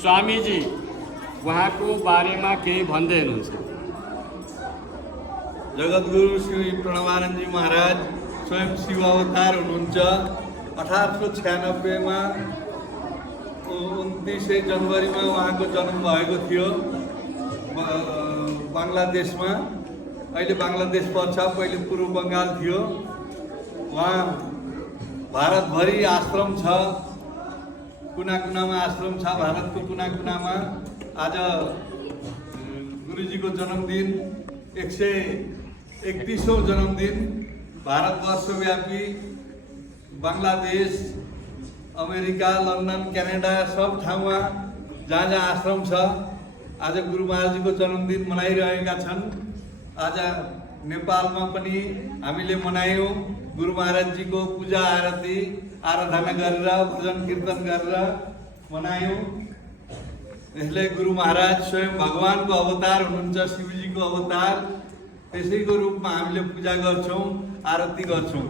स्वामीजी उहाँको बारेमा केही भन्दै हुनुहुन्छ। जगद्गुरु श्री प्रणवानन्दजी महाराज स्वयं शिव अवतार हुनुहुन्छ। 1896 में 29 जनवरी में उहाँको जन्म भएको थियो बंगलादेश में। अहिले बंगलादेश पर्छ, पहिले पूर्व बंगाल थियो। वहाँ भारतभरि आश्रम छ, कुना कुनामा आश्रम छ भारतको कुना कुनामा। आज गुरुजी को जन्मदिन 131औं जन्मदिन भारतवर्षव्यापी बांग्लादेश, अमेरिका, लंडन, क्यानाडा सब ठाउँमा जहाँ जहाँ आश्रम छ आज गुरु महाराज को जन्मदिन मनाइरहेका छन्। आज नेपालमा पनि हामीले मनायौं। गुरु महाराज जी को पूजा आरती आराधना गरेर भजन कीर्तन गरेर मनायौं। यसले गुरु महाराज स्वयं भगवान को अवतार हुनुहुन्छ, शिवजी को अवतार। त्यसैको रूपमा हामीले पूजा गर्छौं, आरती गर्छौं।